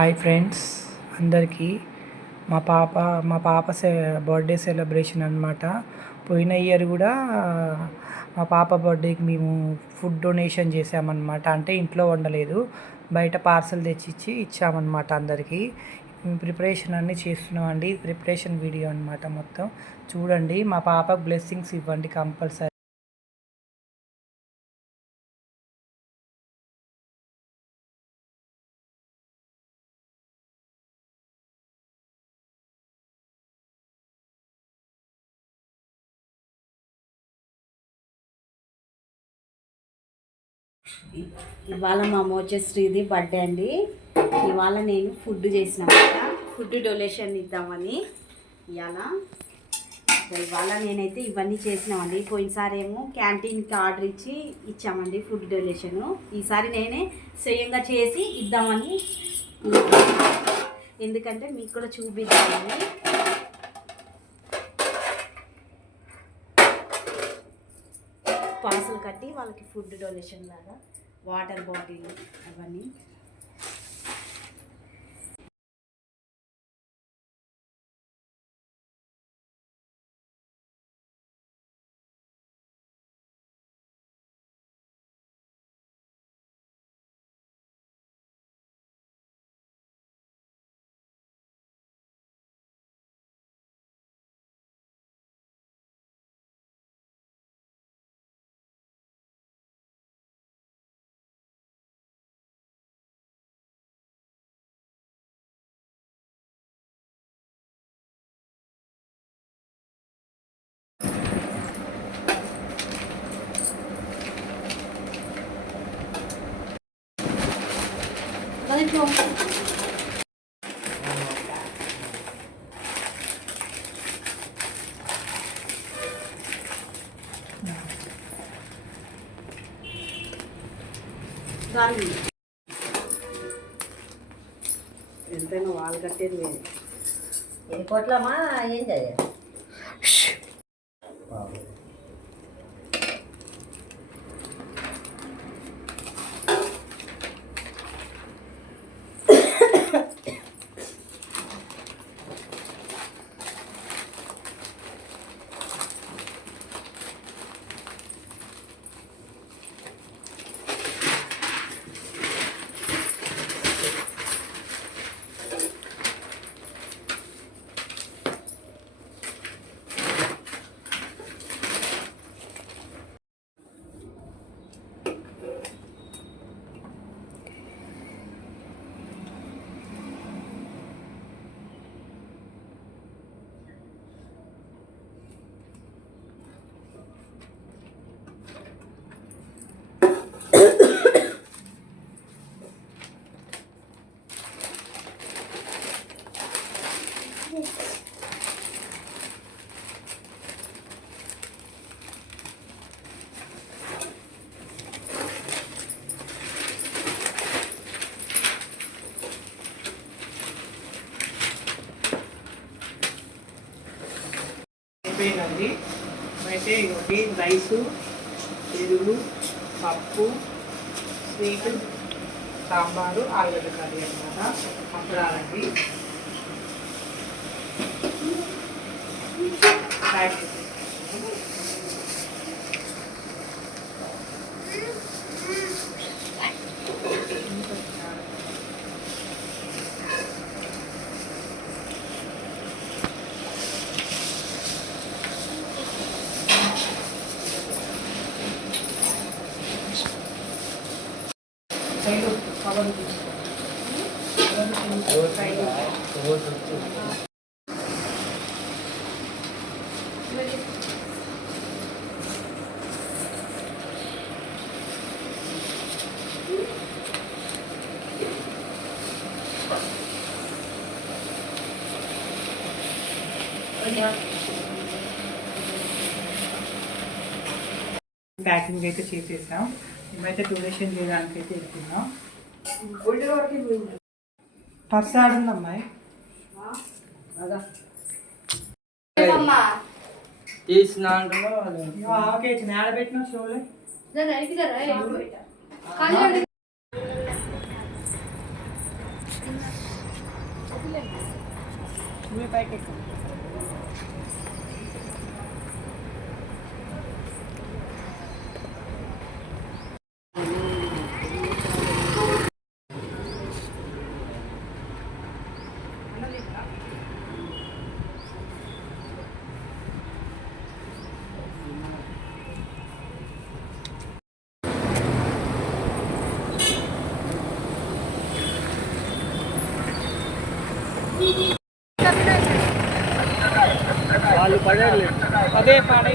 Hi friends అందరికీ. మా పాప మా పాప సె బర్త్డే సెలబ్రేషన్ అనమాట పోయిన ఇయర్ కూడా మా పాప బర్త్డేకి మేము ఫుడ్ డొనేషన్ చేసామన్నమాట అంటే ఇంట్లో వండలేదు బయట పార్సల్ తెచ్చిచ్చి ఇచ్చామన్నమాట అందరికీ. మేము ప్రిపరేషన్ అన్నీ చేస్తున్నామండి ప్రిపరేషన్ వీడియో అనమాట మొత్తం. చూడండి మా పాపకు బ్లెస్సింగ్స్ ఇవ్వండి కంపల్సరీ. ఇవాళ మా మోచశ్రీది బర్త్డే అండి. ఇవాళ నేను ఫుడ్ చేసిన ఫుడ్ డొనేషన్ ఇద్దామని ఇవాళ ఇవాళ నేనైతే ఇవన్నీ చేసినామండి. పోయినసారి ఏమో క్యాంటీన్కి ఆర్డర్ ఇచ్చి ఇచ్చామండి ఫుడ్ డొనేషను ఈసారి నేనే స్వయంగా చేసి ఇద్దామని. ఎందుకంటే మీకు కూడా చూపిద్దామని పార్సల్ కట్టి వాళ్ళకి ఫుడ్ డొనేషన్ లాగా వాటర్ బాటిల్ అవన్నీ దాన్ని ఎంతైనా వాళ్ళు కట్టేది వేరే ఇది కొట్లమా ఏం చేయాలి? అయిపోయిందండి. అయితే ఇవ్వండి రైసు పెరుగు పప్పు స్వీట్ సాంబారు ఆలుగడ్డ కర్రీ అనమాట అప్పుడాలండి. ప్యాక్ ప్యాకింగ్ అయితే చేసేసాం. మేమైతే డొనేషన్ చేయడానికి అయితే వెళ్తున్నాం. పర్స్ ఆడుంది అమ్మాయి తీసిన ఆమెకే ఇచ్చిన. ఆడబెట్టిన షోలే? పైకి ఎక్కు. వాళ్ళు పడేది అదే పడే